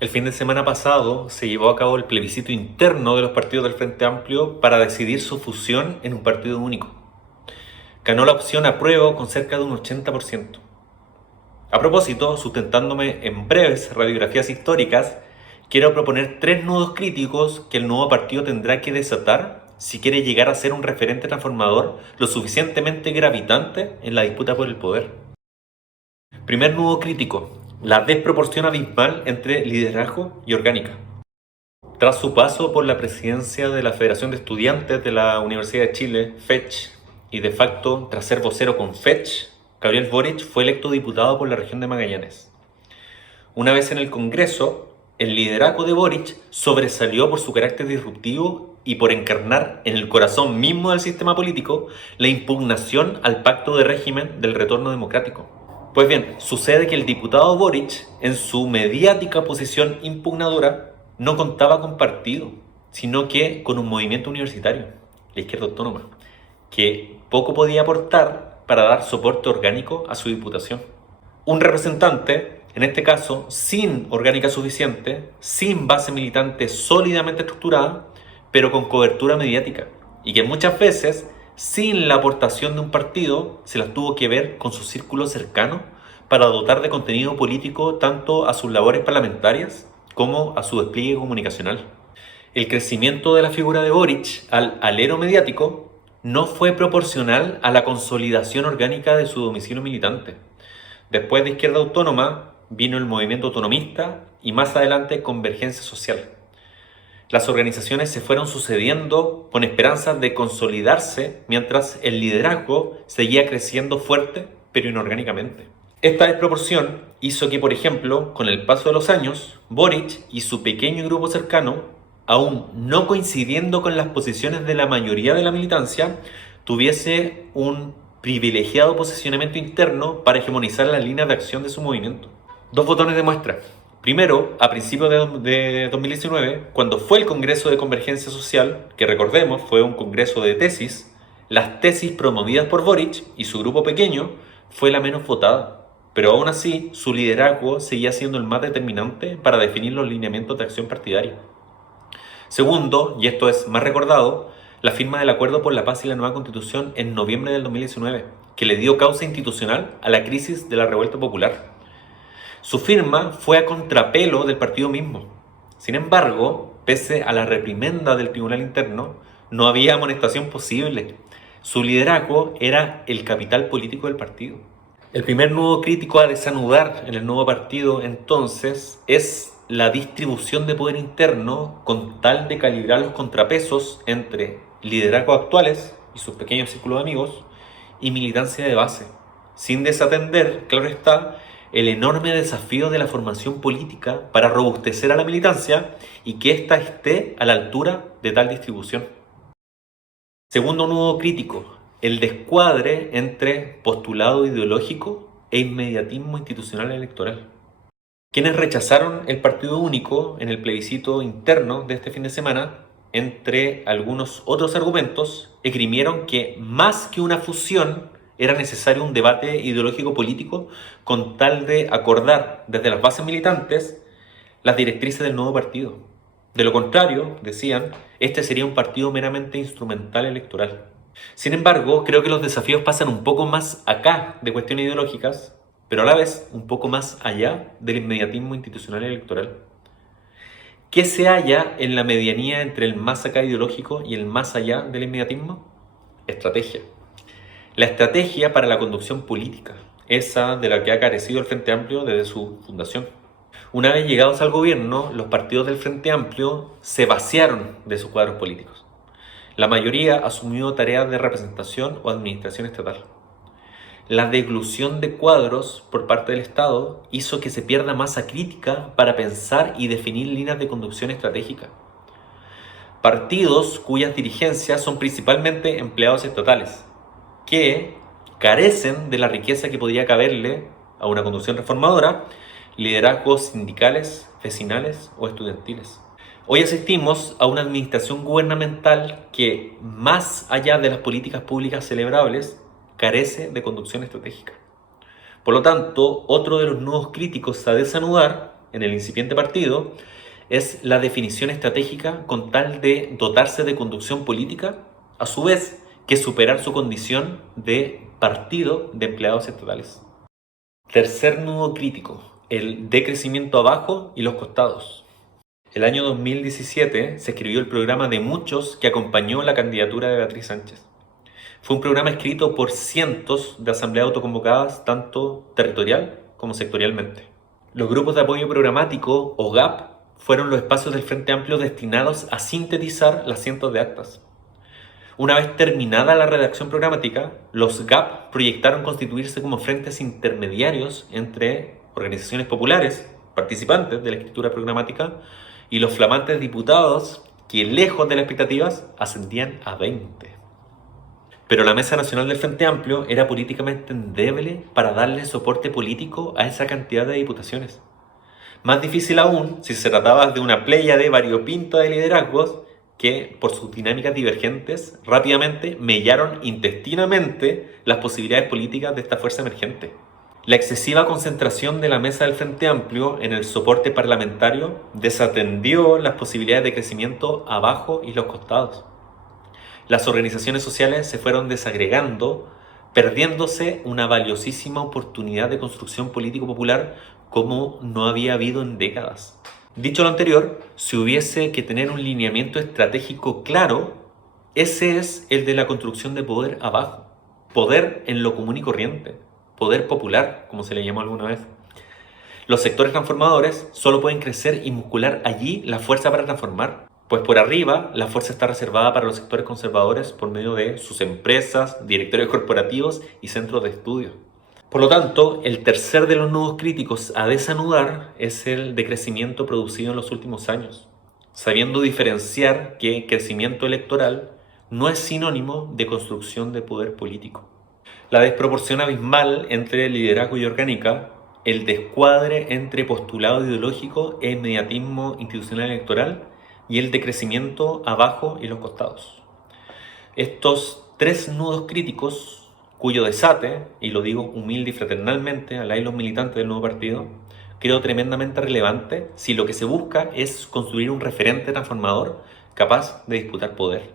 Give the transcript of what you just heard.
El fin de semana pasado se llevó a cabo el plebiscito interno de los partidos del Frente Amplio para decidir su fusión en un partido único. Ganó la opción apruebo con cerca de un 80%. A propósito, sustentándome en breves radiografías históricas, quiero proponer tres nudos críticos que el nuevo partido tendrá que desatar si quiere llegar a ser un referente transformador lo suficientemente gravitante en la disputa por el poder. Primer nudo crítico: la desproporción abismal entre liderazgo y orgánica. Tras su paso por la presidencia de la Federación de Estudiantes de la Universidad de Chile, FECH, y de facto tras ser vocero con FECH, Gabriel Boric fue electo diputado por la región de Magallanes. Una vez en el Congreso, el liderazgo de Boric sobresalió por su carácter disruptivo y por encarnar en el corazón mismo del sistema político la impugnación al pacto de régimen del retorno democrático. Pues bien, sucede que el diputado Boric, en su mediática posición impugnadora, no contaba con partido, sino que con un movimiento universitario, la izquierda autónoma, que poco podía aportar para dar soporte orgánico a su diputación. Un representante, en este caso, sin orgánica suficiente, sin base militante sólidamente estructurada, pero con cobertura mediática, y que muchas veces, sin la aportación de un partido, se las tuvo que ver con su círculo cercano para dotar de contenido político tanto a sus labores parlamentarias como a su despliegue comunicacional. El crecimiento de la figura de Boric al alero mediático no fue proporcional a la consolidación orgánica de su domicilio militante. Después de Izquierda Autónoma vino el movimiento autonomista y más adelante Convergencia Social. Las organizaciones se fueron sucediendo con esperanzas de consolidarse mientras el liderazgo seguía creciendo fuerte pero inorgánicamente. Esta desproporción hizo que, por ejemplo, con el paso de los años, Boric y su pequeño grupo cercano, aún no coincidiendo con las posiciones de la mayoría de la militancia, tuviese un privilegiado posicionamiento interno para hegemonizar las líneas de acción de su movimiento. Dos botones de muestra. Primero, a principios de 2019, cuando fue el Congreso de Convergencia Social, que recordemos fue un congreso de tesis, las tesis promovidas por Boric y su grupo pequeño fue la menos votada. Pero aún así, su liderazgo seguía siendo el más determinante para definir los lineamientos de acción partidaria. Segundo, y esto es más recordado, la firma del Acuerdo por la Paz y la Nueva Constitución en noviembre del 2019, que le dio causa institucional a la crisis de la revuelta popular. Su firma fue a contrapelo del partido mismo. Sin embargo, pese a la reprimenda del Tribunal Interno, no había amonestación posible. Su liderazgo era el capital político del partido. El primer nudo crítico a desanudar en el nuevo partido, entonces, es la distribución de poder interno con tal de calibrar los contrapesos entre liderazgos actuales y sus pequeños círculos de amigos y militancia de base, sin desatender, claro está, el enorme desafío de la formación política para robustecer a la militancia y que ésta esté a la altura de tal distribución. Segundo nudo crítico: el descuadre entre postulado ideológico e inmediatismo institucional electoral. Quienes rechazaron el partido único en el plebiscito interno de este fin de semana, entre algunos otros argumentos, esgrimieron que más que una fusión era necesario un debate ideológico político con tal de acordar desde las bases militantes las directrices del nuevo partido. De lo contrario, decían, este sería un partido meramente instrumental electoral. Sin embargo, creo que los desafíos pasan un poco más acá de cuestiones ideológicas, pero a la vez un poco más allá del inmediatismo institucional electoral. ¿Qué se halla en la medianía entre el más acá ideológico y el más allá del inmediatismo? Estrategia. La estrategia para la conducción política, esa de la que ha carecido el Frente Amplio desde su fundación. Una vez llegados al gobierno, los partidos del Frente Amplio se vaciaron de sus cuadros políticos. La mayoría asumió tareas de representación o administración estatal. La deglución de cuadros por parte del Estado hizo que se pierda masa crítica para pensar y definir líneas de conducción estratégica. Partidos cuyas dirigencias son principalmente empleados estatales, que carecen de la riqueza que podría caberle a una conducción reformadora, liderazgos sindicales, vecinales o estudiantiles. Hoy asistimos a una administración gubernamental que, más allá de las políticas públicas celebrables, carece de conducción estratégica. Por lo tanto, otro de los nudos críticos a desanudar en el incipiente partido es la definición estratégica con tal de dotarse de conducción política, a su vez que superar su condición de partido de empleados estatales. Tercer nudo crítico, el decrecimiento abajo y los costados. El año 2017 se escribió el programa de muchos que acompañó la candidatura de Beatriz Sánchez. Fue un programa escrito por cientos de asambleas autoconvocadas, tanto territorial como sectorialmente. Los grupos de apoyo programático, o GAP, fueron los espacios del Frente Amplio destinados a sintetizar las cientos de actas. Una vez terminada la redacción programática, los GAP proyectaron constituirse como frentes intermediarios entre organizaciones populares, participantes de la escritura programática, y los flamantes diputados que, lejos de las expectativas, ascendían a 20. Pero la Mesa Nacional del Frente Amplio era políticamente endeble para darle soporte político a esa cantidad de diputaciones. Más difícil aún si se trataba de una pléyade variopinta de liderazgos que, por sus dinámicas divergentes, rápidamente mellaron intestinamente las posibilidades políticas de esta fuerza emergente. La excesiva concentración de la Mesa del Frente Amplio en el soporte parlamentario desatendió las posibilidades de crecimiento abajo y los costados. Las organizaciones sociales se fueron desagregando, perdiéndose una valiosísima oportunidad de construcción político popular como no había habido en décadas. Dicho lo anterior, si hubiese que tener un lineamiento estratégico claro, ese es el de la construcción de poder abajo, poder en lo común y corriente, poder popular, como se le llamó alguna vez. Los sectores transformadores solo pueden crecer y muscular allí la fuerza para transformar, pues por arriba la fuerza está reservada para los sectores conservadores por medio de sus empresas, directorios corporativos y centros de estudio. Por lo tanto, el tercer de los nudos críticos a desanudar es el decrecimiento producido en los últimos años, sabiendo diferenciar que crecimiento electoral no es sinónimo de construcción de poder político. La desproporción abismal entre liderazgo y orgánica, el descuadre entre postulado ideológico e inmediatismo institucional electoral y el decrecimiento abajo y los costados. Estos tres nudos críticos, cuyo desate, y lo digo humilde y fraternalmente a los militantes del nuevo partido, creo tremendamente relevante si lo que se busca es construir un referente transformador capaz de disputar poder.